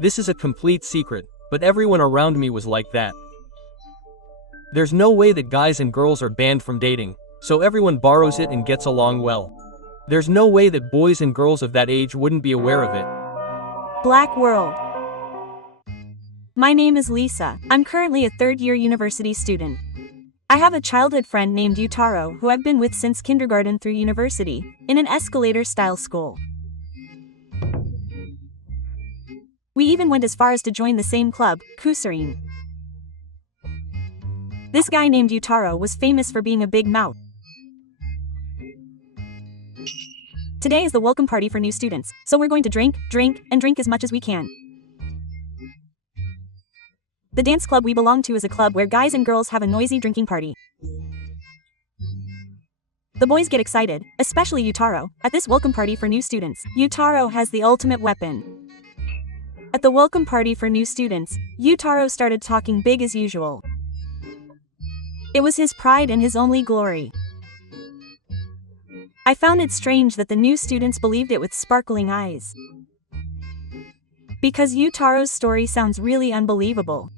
This is a complete secret, but everyone around me was like that. There's no way that guys and girls are banned from dating, so everyone borrows it and gets along well. There's no way that boys and girls of that age wouldn't be aware of it. Black World. My name is Lisa. I'm currently a third-year university student. I have a childhood friend named Utaro who I've been with since kindergarten through university, in an escalator-style school. We even went as far as to join the same club, Kusarin. This guy named Utaro was famous for being a big mouth. Today is the welcome party for new students, so we're going to drink as much as we can. The dance club we belong to is a club where guys and girls have a noisy drinking party. The boys get excited, especially Utaro, at this welcome party for new students. Utaro has the ultimate weapon. At the welcome party for new students, Utaro started talking big as usual. It was his pride and his only glory. I found it strange that the new students believed it with sparkling eyes. Because Utaro's story sounds really unbelievable.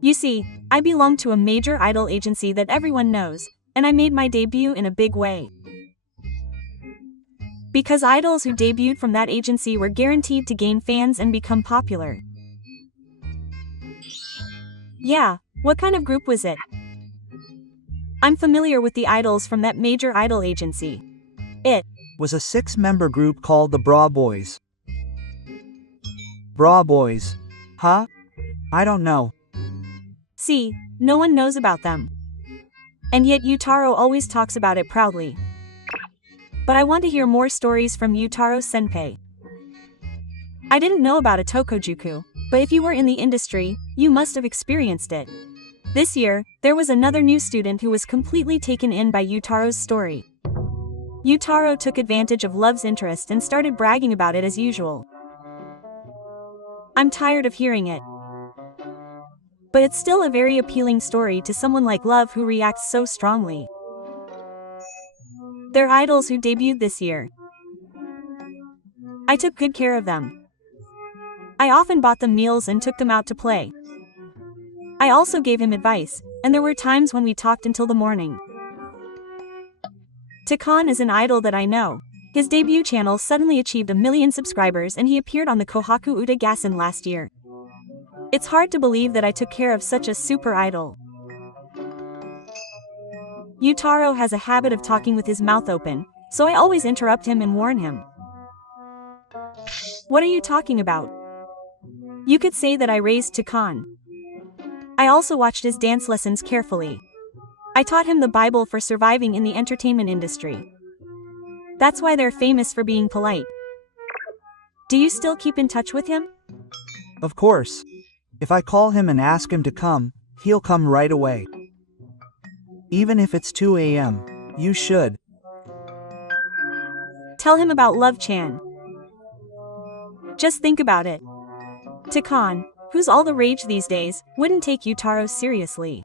You see, I belong to a major idol agency that everyone knows, and I made my debut in a big way. Because idols who debuted from that agency were guaranteed to gain fans and become popular. Yeah, what kind of group was it? I'm familiar with the idols from that major idol agency. It was a 6-member group called the Bra Boys. Bra Boys. Huh? I don't know. See, no one knows about them. And yet Utaro always talks about it proudly. But I want to hear more stories from Utaro-senpai. I didn't know about a Tokojuku, but if you were in the industry, you must have experienced it. This year, there was another new student who was completely taken in by Utaro's story. Utaro took advantage of Love's interest and started bragging about it as usual. I'm tired of hearing it. But it's still a very appealing story to someone like Love who reacts so strongly. They're idols who debuted this year. I took good care of them. I often bought them meals and took them out to play. I also gave him advice, and there were times when we talked until the morning. Takon is an idol that I know. His debut channel suddenly achieved 1 million subscribers and he appeared on the Kohaku Uta Gassen last year. It's hard to believe that I took care of such a super idol. Utaro has a habit of talking with his mouth open, so I always interrupt him and warn him. What are you talking about? You could say that I raised Takon. I also watched his dance lessons carefully. I taught him the Bible for surviving in the entertainment industry. That's why they're famous for being polite. Do you still keep in touch with him? Of course. If I call him and ask him to come, he'll come right away. Even if it's 2 a.m., you should. Tell him about Love-chan. Just think about it. Takon, who's all the rage these days, wouldn't take Utaro seriously.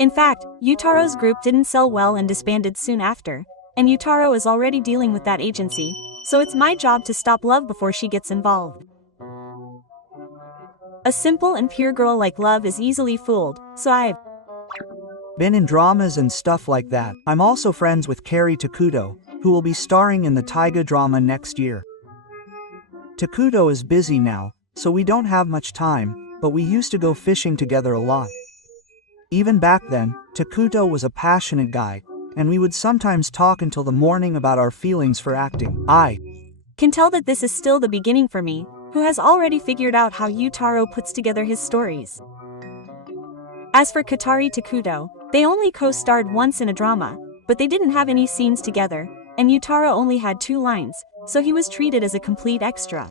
In fact, Utaro's group didn't sell well and disbanded soon after, and Utaro is already dealing with that agency, so it's my job to stop Love before she gets involved. A simple and pure girl like Love is easily fooled, so I've been in dramas and stuff like that. I'm also friends with Kari Takuto, who will be starring in the Taiga drama next year. Takuto is busy now, so we don't have much time, but we used to go fishing together a lot. Even back then, Takuto was a passionate guy, and we would sometimes talk until the morning about our feelings for acting. I can tell that this is still the beginning for me, who has already figured out how Utaro puts together his stories. As for Katari Takuto, they only co-starred once in a drama, but they didn't have any scenes together, and Utaro only had 2 lines, so he was treated as a complete extra.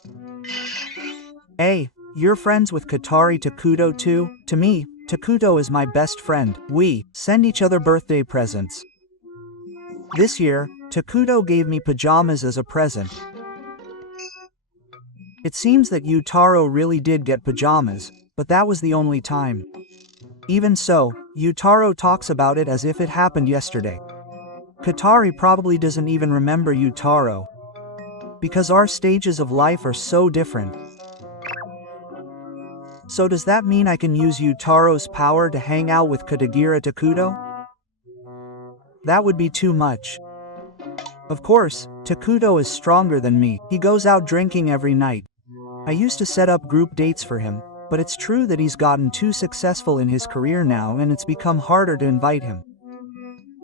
Hey, you're friends with Katari Takuto too? To me, Takuto is my best friend. We send each other birthday presents. This year, Takuto gave me pajamas as a present. It seems that Utaro really did get pajamas, but that was the only time. Even so, Utaro talks about it as if it happened yesterday. Katari probably doesn't even remember Utaro. because our stages of life are so different. So does that mean I can use Utaro's power to hang out with Katagira Takudo? That would be too much. Of course, Takudo is stronger than me. He goes out drinking every night. I used to set up group dates for him, but it's true that he's gotten too successful in his career now and it's become harder to invite him.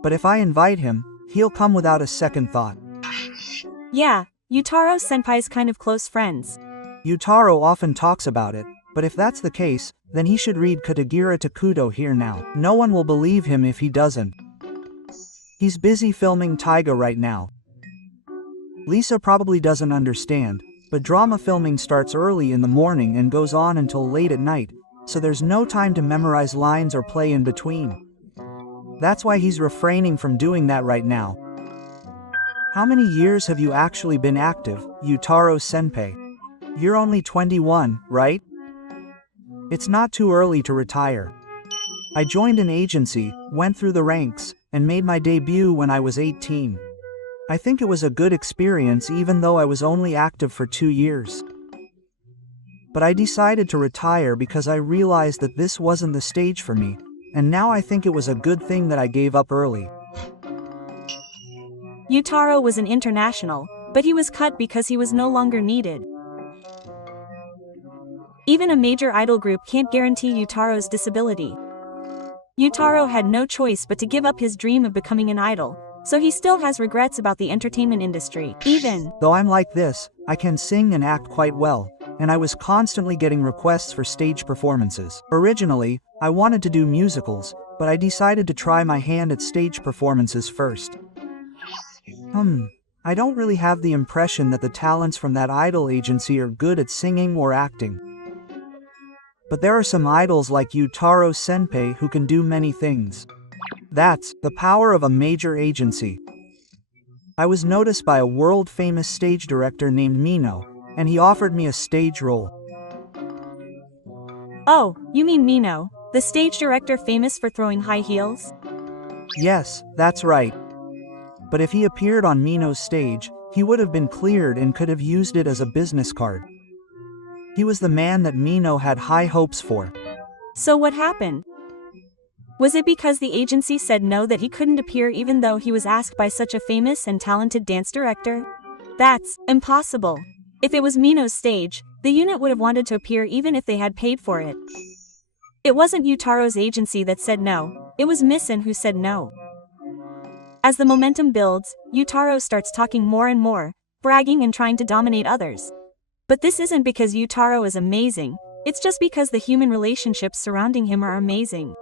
But if I invite him, he'll come without a second thought. Yeah, Utaro-senpai's kind of close friends. Utaro often talks about it, but if that's the case, then he should read Katagira Takudo here now. No one will believe him if he doesn't. He's busy filming Taiga right now. Lisa probably doesn't understand, but drama filming starts early in the morning and goes on until late at night, so there's no time to memorize lines or play in between. That's why he's refraining from doing that right now. How many years have you actually been active, Utaro-senpai? You're only 21, right? It's not too early to retire. I joined an agency, went through the ranks, and made my debut when I was 18. I think it was a good experience even though I was only active for 2 years. But I decided to retire because I realized that this wasn't the stage for me, and now I think it was a good thing that I gave up early. Utaro was an international, but he was cut because he was no longer needed. Even a major idol group can't guarantee Utaro's disability. Utaro had no choice but to give up his dream of becoming an idol, so he still has regrets about the entertainment industry. Even though I'm like this, I can sing and act quite well, and I was constantly getting requests for stage performances. Originally, I wanted to do musicals, but I decided to try my hand at stage performances first. I don't really have the impression that the talents from that idol agency are good at singing or acting. But there are some idols like Utaro-senpai who can do many things. That's the power of a major agency. I was noticed by a world-famous stage director named Mino, and he offered me a stage role. Oh, you mean Mino, the stage director famous for throwing high heels? Yes, that's right. But if he appeared on Mino's stage, he would have been cleared and could have used it as a business card. He was the man that Mino had high hopes for. So what happened? Was it because the agency said no that he couldn't appear even though he was asked by such a famous and talented dance director? That's impossible. If it was Mino's stage, the unit would have wanted to appear even if they had paid for it. It wasn't Utaro's agency that said no, it was Misen who said no. As the momentum builds, Utaro starts talking more and more, bragging and trying to dominate others. But this isn't because Utaro is amazing, it's just because the human relationships surrounding him are amazing.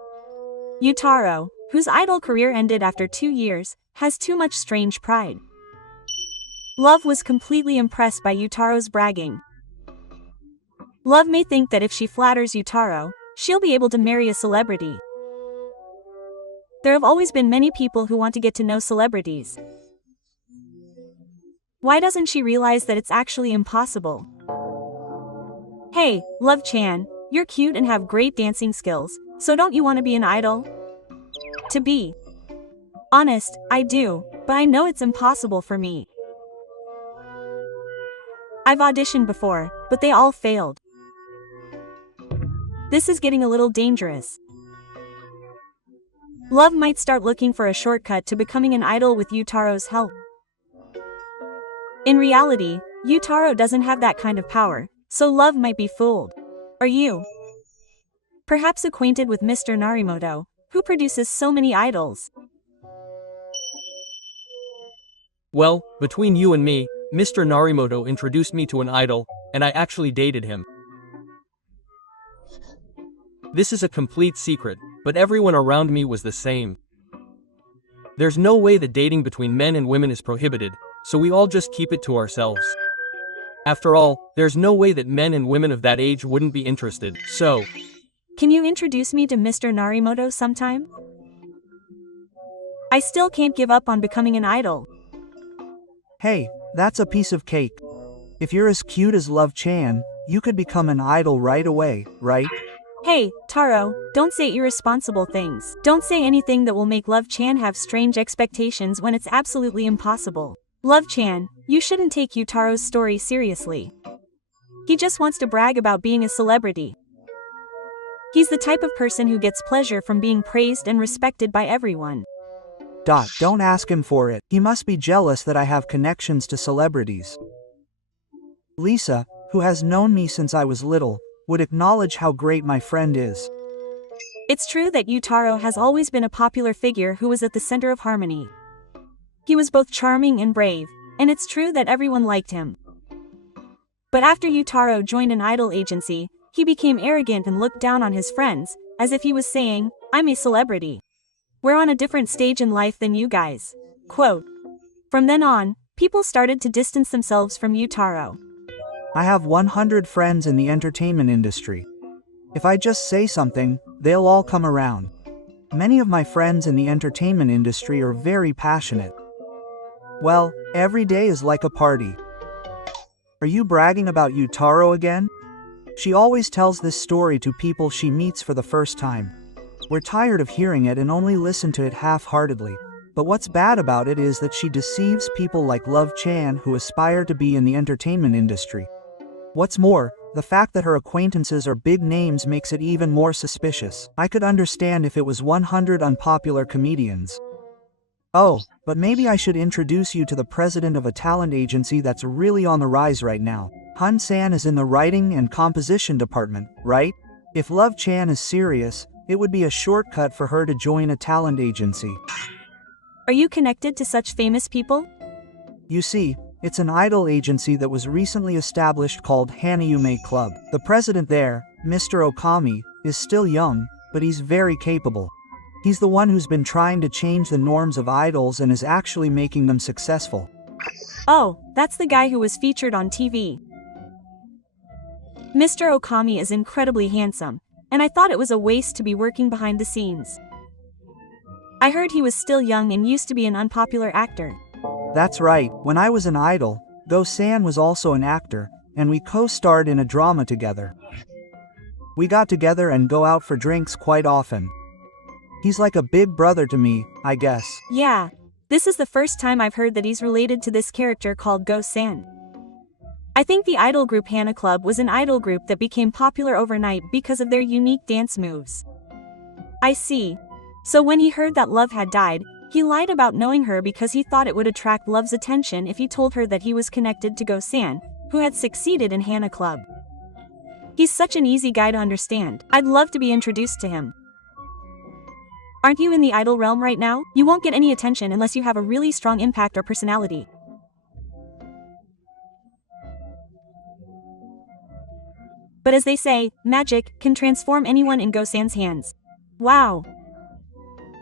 Utaro, whose idol career ended after 2 years, has too much strange pride. Love was completely impressed by Utaro's bragging. Love may think that if she flatters Utaro, she'll be able to marry a celebrity. There have always been many people who want to get to know celebrities. Why doesn't she realize that it's actually impossible? Hey, Love-chan, you're cute and have great dancing skills, so don't you want to be an idol? To be honest, I do, but I know it's impossible for me. I've auditioned before, but they all failed. This is getting a little dangerous. Love might start looking for a shortcut to becoming an idol with Utaro's help. In reality, Utaro doesn't have that kind of power, so Love might be fooled. Are you perhaps acquainted with Mr. Narimoto, who produces so many idols? Well, between you and me, Mr. Narimoto introduced me to an idol, and I actually dated him. This is a complete secret, but everyone around me was the same. There's no way that dating between men and women is prohibited, so we all just keep it to ourselves. After all, there's no way that men and women of that age wouldn't be interested, so... Can you introduce me to Mr. Narimoto sometime? I still can't give up on becoming an idol. Hey, that's a piece of cake. If you're as cute as Love-chan, you could become an idol right away, right? Hey, Taro, don't say irresponsible things. Don't say anything that will make Love-chan have strange expectations when it's absolutely impossible. Love-chan, you shouldn't take Utaro's story seriously. He just wants to brag about being a celebrity. He's the type of person who gets pleasure from being praised and respected by everyone. Don't ask him for it. He must be jealous that I have connections to celebrities. Lisa, who has known me since I was little, would acknowledge how great my friend is. It's true that Utaro has always been a popular figure who was at the center of harmony. He was both charming and brave, and it's true that everyone liked him. But after Utaro joined an idol agency, he became arrogant and looked down on his friends, as if he was saying, "I'm a celebrity. We're on a different stage in life than you guys." Quote. From then on, people started to distance themselves from Utaro. I have 100 friends in the entertainment industry. If I just say something, they'll all come around. Many of my friends in the entertainment industry are very passionate. Well, every day is like a party. Are you bragging about Utaro again? She always tells this story to people she meets for the first time. We're tired of hearing it and only listen to it half-heartedly. But what's bad about it is that she deceives people like Love Chan who aspire to be in the entertainment industry. What's more, the fact that her acquaintances are big names makes it even more suspicious. I could understand if it was 100 unpopular comedians. Oh, but maybe I should introduce you to the president of a talent agency that's really on the rise right now. Han-san is in the writing and composition department, right? If Love Chan is serious, it would be a shortcut for her to join a talent agency. Are you connected to such famous people? You see, it's an idol agency that was recently established called Hanayume Club. The president there, Mr. Okami, is still young, but he's very capable. He's the one who's been trying to change the norms of idols and is actually making them successful. Oh, that's the guy who was featured on TV. Mr. Okami is incredibly handsome, and I thought it was a waste to be working behind the scenes. I heard he was still young and used to be an unpopular actor. That's right, when I was an idol, Go-san was also an actor, and we co-starred in a drama together. We got together and go out for drinks quite often. He's like a big brother to me, I guess. Yeah, this is the first time I've heard that he's related to this character called Go-san. I think the idol group Hana Club was an idol group that became popular overnight because of their unique dance moves. I see. So when he heard that Love had died, he lied about knowing her because he thought it would attract Love's attention if he told her that he was connected to Go-san, who had succeeded in Hana Club. He's such an easy guy to understand. I'd love to be introduced to him. Aren't you in the idol realm right now? You won't get any attention unless you have a really strong impact or personality. But as they say, magic can transform anyone in Go-san's hands. Wow.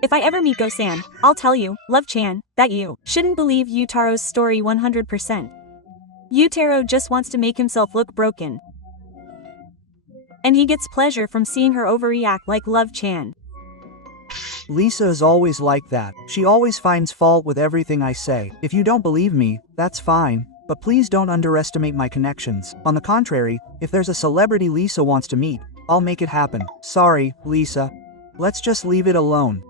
If I ever meet Go-san, I'll tell you, Love Chan, that you shouldn't believe Utaro's story 100%. Utaro just wants to make himself look broken. And he gets pleasure from seeing her overreact like Love Chan. Lisa is always like that. She always finds fault with everything I say. If you don't believe me, that's fine. But please don't underestimate my connections. On the contrary, if there's a celebrity Lisa wants to meet, I'll make it happen. Sorry, Lisa. Let's just leave it alone.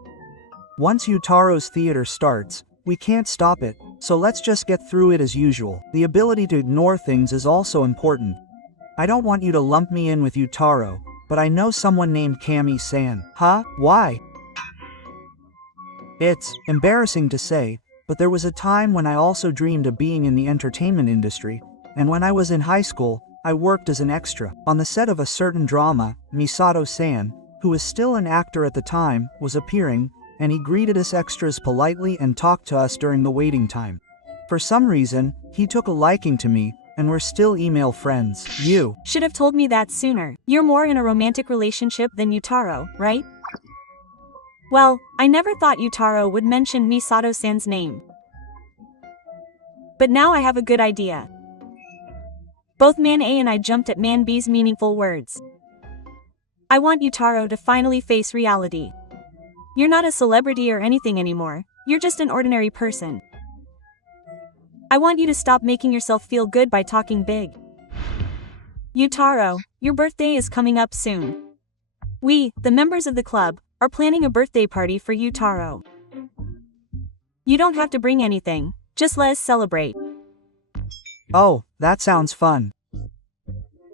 Once Utaro's theater starts, we can't stop it, so let's just get through it as usual. The ability to ignore things is also important. I don't want you to lump me in with Utaro, but I know someone named Kami-san. Huh? Why? It's embarrassing to say, but there was a time when I also dreamed of being in the entertainment industry, and when I was in high school, I worked as an extra. On the set of a certain drama, Misato-san, who was still an actor at the time, was appearing, and he greeted us extras politely and talked to us during the waiting time. For some reason, he took a liking to me, and we're still email friends. You should have told me that sooner. You're more in a romantic relationship than Utaro, right? Well, I never thought Utaro would mention Misato-san's name. But now I have a good idea. Both Man A and I jumped at Man B's meaningful words. I want Utaro to finally face reality. You're not a celebrity or anything anymore, you're just an ordinary person. I want you to stop making yourself feel good by talking big. Utaro, your birthday is coming up soon. We, the members of the club, are planning a birthday party for Utaro. You don't have to bring anything, just let us celebrate. Oh, that sounds fun.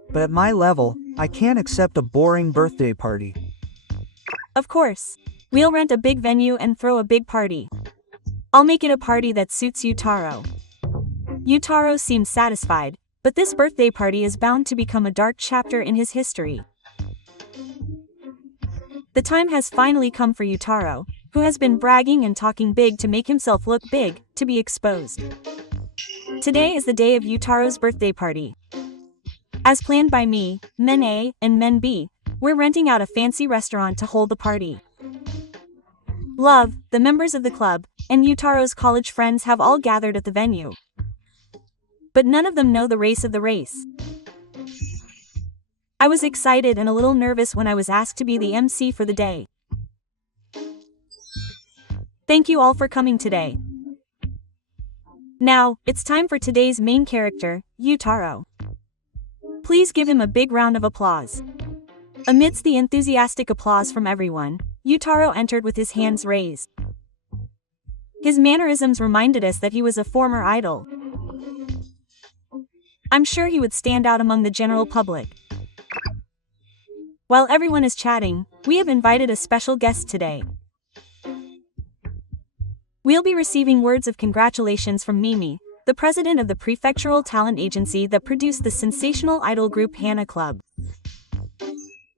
But at my level, I can't accept a boring birthday party. Of course. We'll rent a big venue and throw a big party. I'll make it a party that suits Utaro. Utaro seems satisfied, but this birthday party is bound to become a dark chapter in his history. The time has finally come for Utaro, who has been bragging and talking big to make himself look big, to be exposed. Today is the day of Utaro's birthday party. As planned by me, Men A, and Men B, we're renting out a fancy restaurant to hold the party. Love, the members of the club, and Utaro's college friends have all gathered at the venue. But none of them know the race of the race. I was excited and a little nervous when I was asked to be the MC for the day. Thank you all for coming today. Now, it's time for today's main character, Utaro. Please give him a big round of applause. Amidst the enthusiastic applause from everyone, Utaro entered with his hands raised. His mannerisms reminded us that he was a former idol. I'm sure he would stand out among the general public. While everyone is chatting, we have invited a special guest today. We'll be receiving words of congratulations from Mimi, the president of the prefectural talent agency that produced the sensational idol group Hana Club.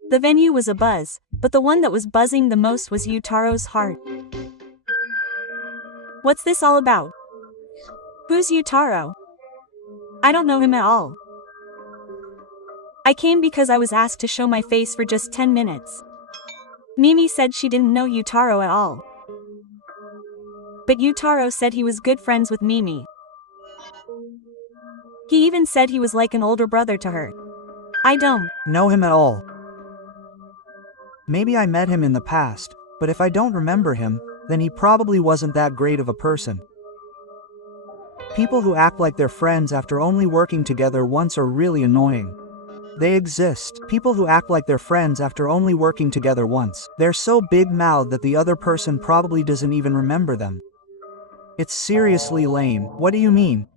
The venue was abuzz, but the one that was buzzing the most was Utaro's heart. What's this all about? Who's Utaro? I don't know him at all. I came because I was asked to show my face for just 10 minutes. Mimi said she didn't know Utaro at all. But Utaro said he was good friends with Mimi. He even said he was like an older brother to her. I don't know him at all. Maybe I met him in the past, but if I don't remember him, then he probably wasn't that great of a person. People who act like they're friends after only working together once are really annoying. They exist. People who act like they're friends after only working together once. They're so big-mouthed that the other person probably doesn't even remember them. It's seriously lame. What do you mean?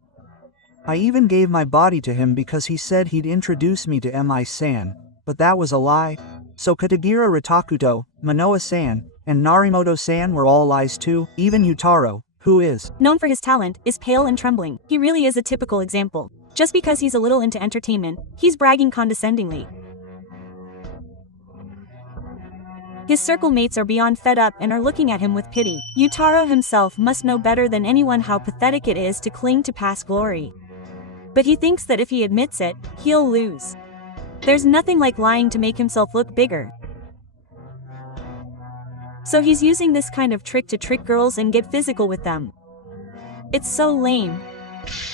I even gave my body to him because he said he'd introduce me to Mi-san, but that was a lie. So Katagira Ritakuto, Manoa-san, and Narimoto-san were all lies too. Even Utaro, who is known for his talent, is pale and trembling. He really is a typical example. Just because he's a little into entertainment, he's bragging condescendingly. His circle mates are beyond fed up and are looking at him with pity. Utaro himself must know better than anyone how pathetic it is to cling to past glory. But he thinks that if he admits it, he'll lose. There's nothing like lying to make himself look bigger. So he's using this kind of trick to trick girls and get physical with them. It's so lame.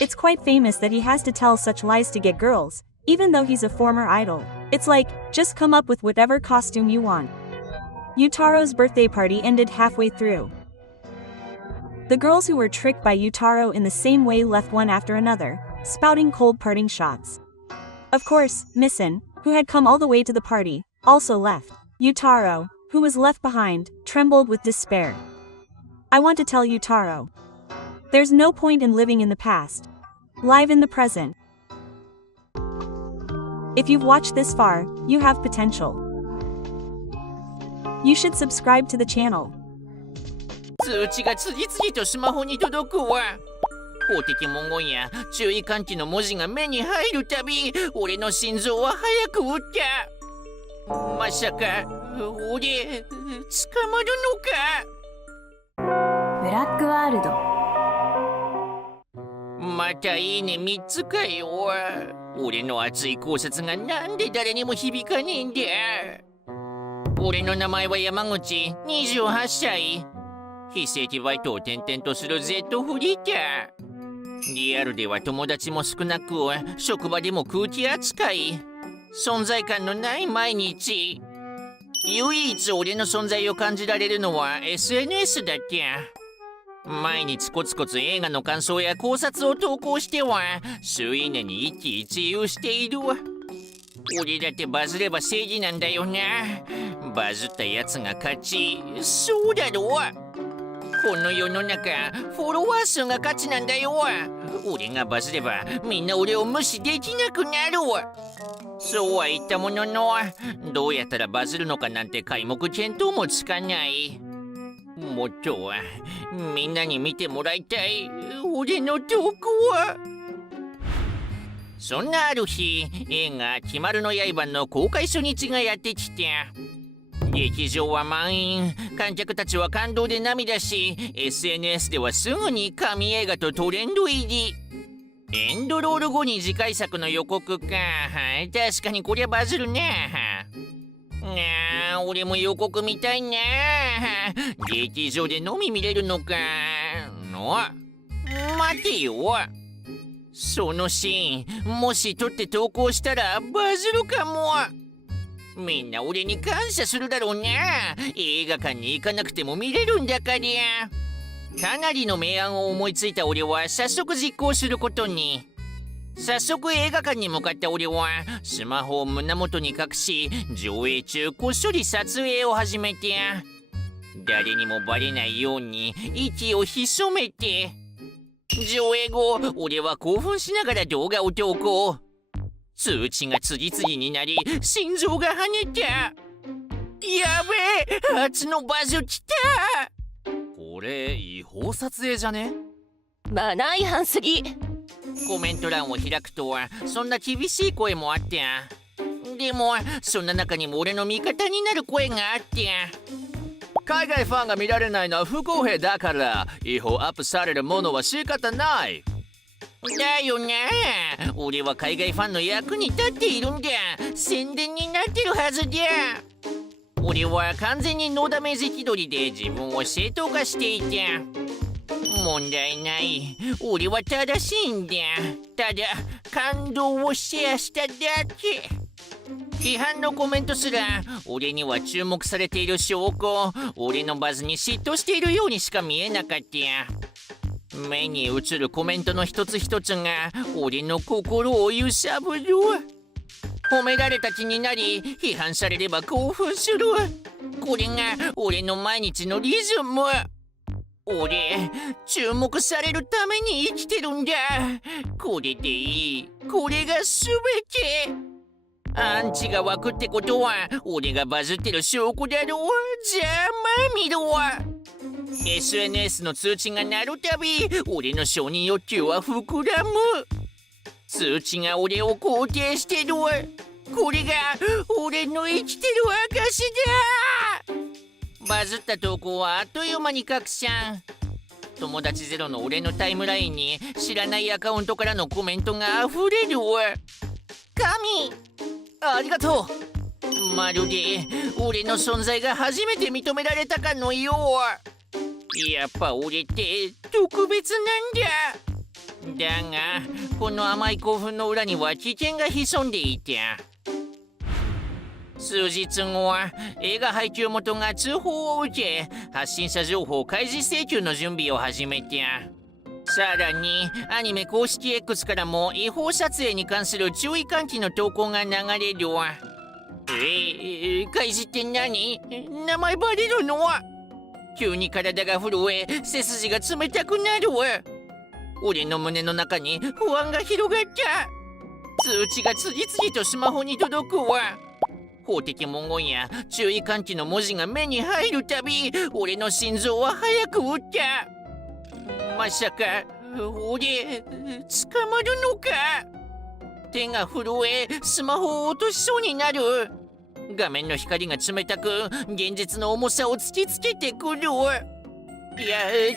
It's quite famous that he has to tell such lies to get girls, even though he's a former idol. It's like, just come up with whatever costume you want. Utaro's birthday party ended halfway through. The girls who were tricked by Utaro in the same way left one after another, spouting cold parting shots. Of course, Missen, who had come all the way to the party, also left. Utaro, who was left behind, trembled with despair. I want to tell Utaro. There's no point in living in the past. Live in the present. If you've watched this far, you have potential. You should subscribe to the channel. 通知が次々とスマホに届くわ。公的文言や注意喚起の文字が目に入るたび、俺の心臓は早く打った。まさか、俺、捕まるのか。ブラックワールド。またいいね3つかよ。俺の熱い考察がなんで誰にも響かねえんだ。俺の名前は山口、28歳。非正規バイトを転々とする Z フリーター。リアルでは友達も少なく、職場でも空気扱い。存在感のない毎日。唯一俺の存在を感じられるのは SNS だけ。毎日コツコツ映画の感想や考察を投稿しては、数いいねに一喜一憂しているわ。俺だってバズれば正義なんだよな。バズったやつが勝ち。そうだろう。この世の中フォロワー数が価値なんだよ。俺がバズればみんな俺を無視できなくなる。そうは言ったものの、どうやったらバズるのかなんて皆目見当もつかない。もっとはみんなに見てもらいたい俺の投稿は。そんなある日、映画「鬼丸の刃」の公開初日がやってきて、劇場は満員、観客たちは感動で涙し、 SNS ではすぐに神映画とトレンド入り。エンドロール後に次回作の予告か。確かにこりゃバズるね。俺も予告見たいね。劇場でのみ見れるのか。待てよ、そのシーンもし撮って投稿したらバズるかも。みんな俺に感謝するだろうな。映画館に行かなくても見れるんだから。かなりの明暗を思いついた俺は早速実行することに。早速映画館に向かった俺はスマホを胸元に隠し、上映中こっそり撮影を始めて、誰にもバレないように息を潜めて、上映後俺は興奮しながら動画を投稿。通知が次々になり心臓が跳ねた。やべえ、初のバズ来た。これ違法撮影じゃね？マナー違反すぎ。コメント欄を開くとそんな厳しい声もあって、でもそんな中にも俺の味方になる声があって、海外ファンが見られないのは不公平だから、違法アップされるものは仕方ない。だよな。俺は海外ファンの役に立っているんだ。宣伝になってるはずだ。俺は完全にノーダメージ気取りで自分を正当化していた。問題ない。俺は正しいんだ。ただ感動をシェアしただけ。批判のコメントすら俺には注目されている証拠、俺のバズに嫉妬しているようにしか見えなかった。目に映るコメントの一つ一つが俺の心を揺さぶる。褒められた気になり、批判されれば興奮する。これが俺の毎日のリズム。俺、注目されるために生きてるんだ。これでいい。これが全て。アンチが湧くってことは俺がバズってる証拠だろう。じゃあまあ見ろ。SNS の通知が鳴るたび俺の承認欲求は膨らむ。通知が俺を肯定してる。これが俺の生きてる証だ。バズった投稿はあっという間に拡散。友達ゼロの俺のタイムラインに知らないアカウントからのコメントが溢れる。神ありがとう。まるで俺の存在が初めて認められたかのよう。やっぱ俺って特別なんだ。だがこの甘い興奮の裏には危険が潜んでいた。数日後、映画配給元が通報を受け、発信者情報開示請求の準備を始めた。さらにアニメ公式 X からも違法撮影に関する注意喚起の投稿が流れる。開示って何？名前バレるの？急に体が震え、背筋が冷たくなる。俺の胸の中に不安が広がった。通知が次々とスマホに届くわ。法的文言や注意喚起の文字が目に入るたび、俺の心臓は早く打った。まさか俺捕まるのか。手が震え、スマホを落としそうになる。画面の光が冷たく、現実の重さを突きつけてくる。いや違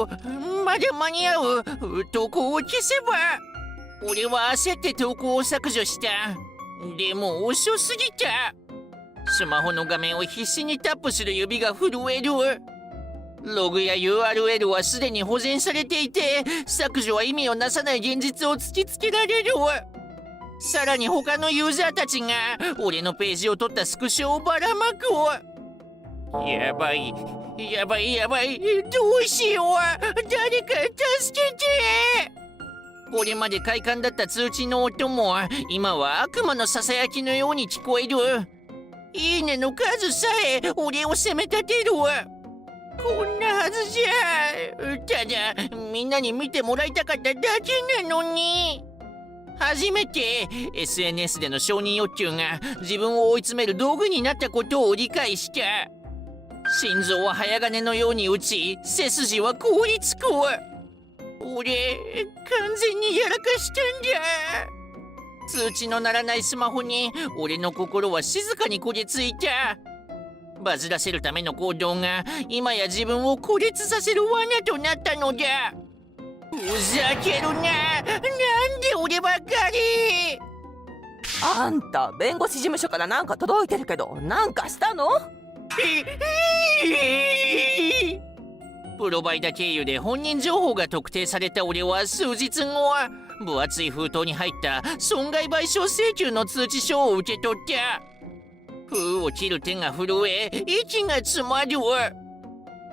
う、まだ間に合う。投稿を消せば。俺は焦って投稿を削除した。でも遅すぎた。スマホの画面を必死にタップする指が震える。ログや URL はすでに保全されていて、削除は意味をなさない現実を突きつけられる。さらに他のユーザーたちが俺のページを撮ったスクショをばらまく。やばい、やばい、やばい。どうしよう。誰か助けて。これまで快感だった通知の音も今は悪魔のささやきのように聞こえる。いいねの数さえ俺を責め立てる。こんなはずじゃ。ただみんなに見てもらいたかっただけなのに。初めて SNS での承認欲求が自分を追い詰める道具になったことを理解した。心臓は早金のように打ち、背筋は凍りつく。俺完全にやらかしたんだ。通知の鳴らないスマホに俺の心は静かに焦げついた。バズらせるための行動が今や自分を孤立させる罠となったのだ。ふざけるな。なんで俺ばっかり。あんた弁護士事務所からなんか届いてるけど、なんかしたの？プロバイダ経由で本人情報が特定された俺は数日後、分厚い封筒に入った損害賠償請求の通知書を受け取った。封を切る手が震え、息が詰まる。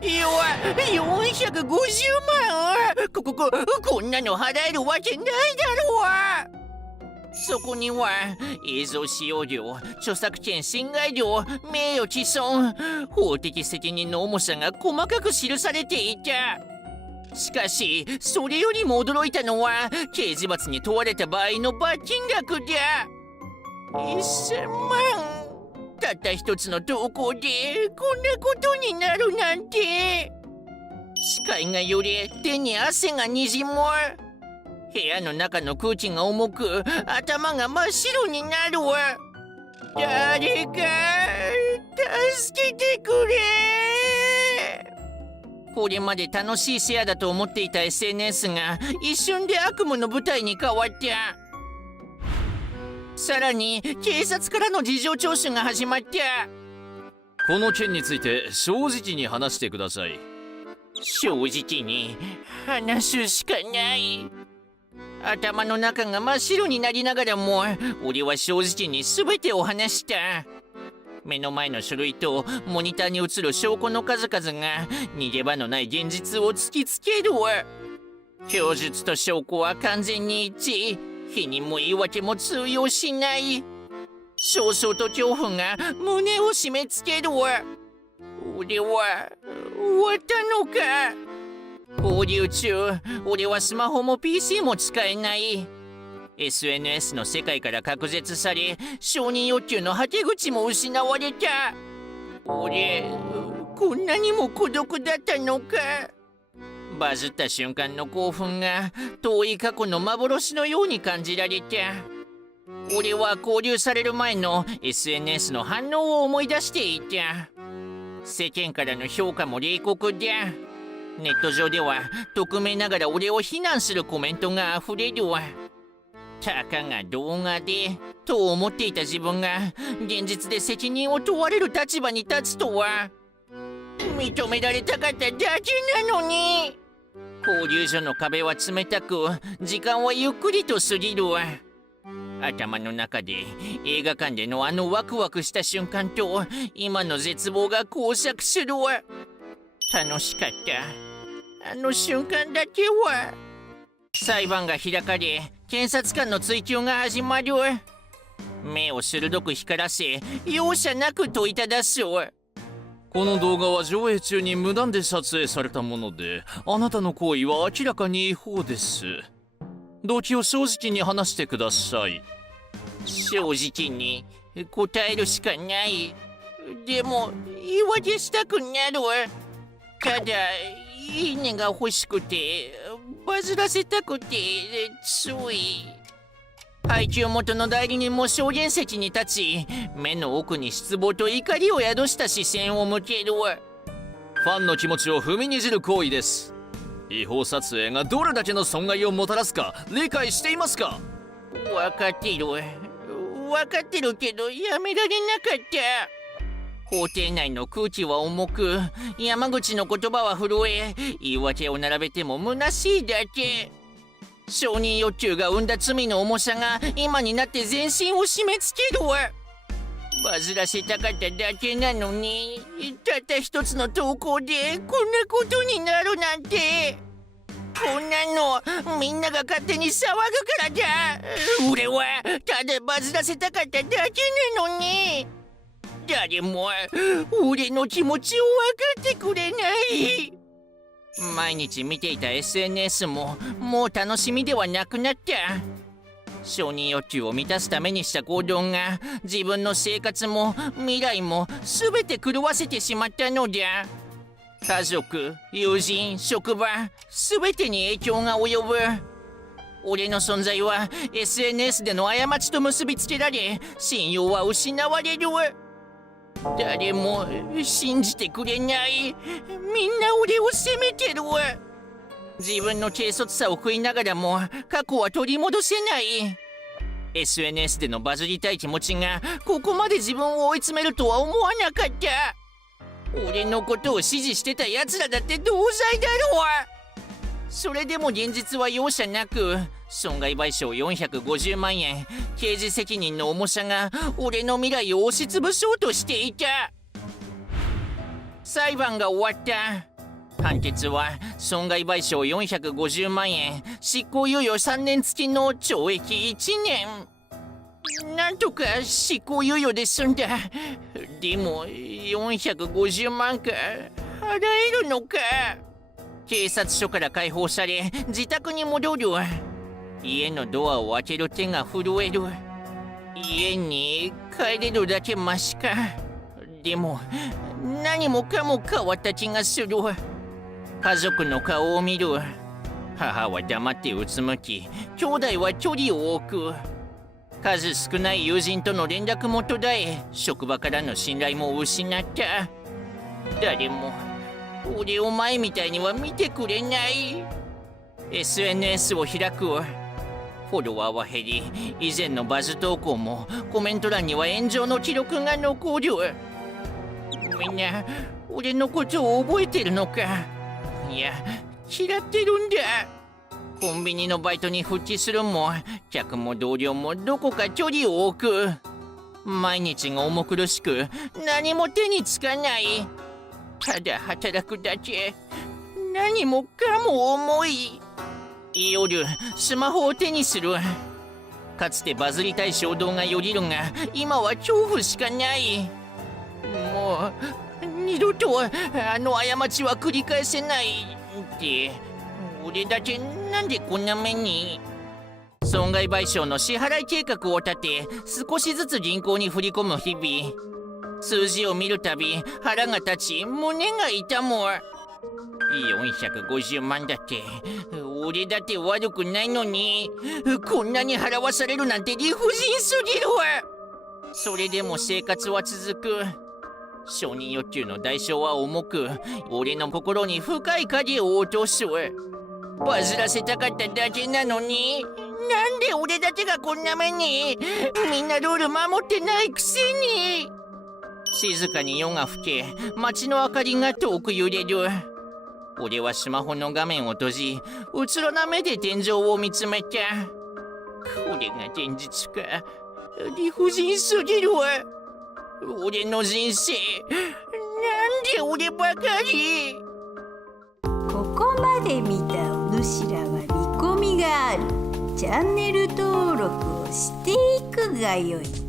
450万。こんなの払えるわけないだろう。そこには映像使用料、著作権侵害料、名誉毀損、法的責任の重さが細かく記されていた。しかしそれよりも驚いたのは刑事罰に問われた場合の罰金額だ。1000万。たった一つの投稿でこんなことになるなんて。視界がよれ、手に汗がにじむ。部屋の中の空気が重く、頭が真っ白になる。誰か助けてくれ。これまで楽しいシェアだと思っていた SNS が一瞬で悪夢の舞台に変わった。さらに警察からの事情聴取が始まった。この件について正直に話してください。正直に話すしかない。頭の中が真っ白になりながらも俺は正直に全てを話した。目の前の書類とモニターに映る証拠の数々が逃げ場のない現実を突きつける。供述と証拠は完全に一致。日にも言い訳も通用しない。焦燥と恐怖が胸を締め付ける。俺は終わったのか。交流中、俺はスマホも PC も使えない。SNS の世界から隔絶され、承認欲求の果て口も失われた。俺、こんなにも孤独だったのか。バズった瞬間の興奮が遠い過去の幻のように感じられた。俺は交流される前の SNS の反応を思い出していた。世間からの評価も冷酷だ。ネット上では匿名ながら俺を非難するコメントが溢れるわ。たかが動画でと思っていた自分が現実で責任を問われる立場に立つとは。認められたかっただけなのに。交流所の壁は冷たく、時間はゆっくりと過ぎるわ。頭の中で映画館でのあのワクワクした瞬間と今の絶望が交錯するわ。楽しかったあの瞬間だけは。裁判が開かれ、検察官の追及が始まる。目を鋭く光らせ、容赦なく問いただす。この動画は上映中に無断で撮影されたもので、あなたの行為は明らかに違法です。動機を正直に話してください。正直に答えるしかない。でも言い訳したくなる。ただいいねが欲しくて、バズらせたくてつい。配給元の代理人も証言席に立ち、目の奥に失望と怒りを宿した視線を向ける。ファンの気持ちを踏みにじる行為です。違法撮影がどれだけの損害をもたらすか理解していますか？分かってるけどやめられなかった。法廷内の空気は重く、山口の言葉は震え、言い訳を並べても虚しいだけ。承認欲求が生んだ罪の重さが今になって全身を締め付けるわ。バズらせたかっただけなのに、たった一つの投稿でこんなことになるなんて。こんなのみんなが勝手に騒ぐからだ。俺はただバズらせたかっただけなのに。誰も俺の気持ちを分かってくれない。毎日見ていた SNS ももう楽しみではなくなった。承認欲求を満たすためにした行動が自分の生活も未来も全て狂わせてしまったのだ。家族、友人、職場、全てに影響が及ぶ。俺の存在は SNS での過ちと結びつけられ、信用は失われる。誰も信じてくれない。みんな俺を責めてる。自分の軽率さを食いながらも過去は取り戻せない。SNS でのバズりたい気持ちがここまで自分を追い詰めるとは思わなかった。俺のことを支持してた奴らだって同罪だろう。それでも現実は容赦なく、損害賠償450万円、刑事責任の重さが俺の未来を押しつぶそうとしていた。裁判が終わった。判決は損害賠償450万円、執行猶予3年付きの懲役1年。なんとか執行猶予で済んだ。でも450万か払えるのか。警察署から解放され自宅に戻る。家のドアを開ける手が震える。家に帰れるだけマシか。でも何もかも変わった気がする。家族の顔を見る。母は黙ってうつむき、兄弟は距離を置く。数少ない友人との連絡も途絶え、職場からの信頼も失った。誰も俺を前みたいには見てくれない。 SNS を開く。フォロワーは減り、以前のバズ投稿もコメント欄には炎上の記録が残る。みんな俺のことを覚えてるのか。いや、嫌ってるんだ。コンビニのバイトに復帰するも、客も同僚もどこか距離を置く。毎日が重苦しく、何も手につかない。ただ働くだけ。何もかも重い。夜、スマホを手にする。かつてバズりたい衝動がよぎるが、今は恐怖しかない。もう二度とあの過ちは繰り返せないって。俺だけなんでこんな目に。損害賠償の支払い計画を立て、少しずつ銀行に振り込む日々。数字を見るたび腹が立ち、胸が痛む。450万だって、俺だって悪くないのに、こんなに払わされるなんて理不尽すぎるわ。それでも生活は続く。承認欲求の代償は重く、俺の心に深い影を落とす。バズらせたかっただけなのに、なんで俺だけがこんな目に。みんなルール守ってないくせに。静かに夜が更け、街の明かりが遠く揺れる。俺はスマホの画面を閉じ、うつろな目で天井を見つめた。これが現実か。理不尽すぎるわ。俺の人生、なんで俺ばかり。ここまで見たお主らは見込みがある。チャンネル登録をしていくがよい。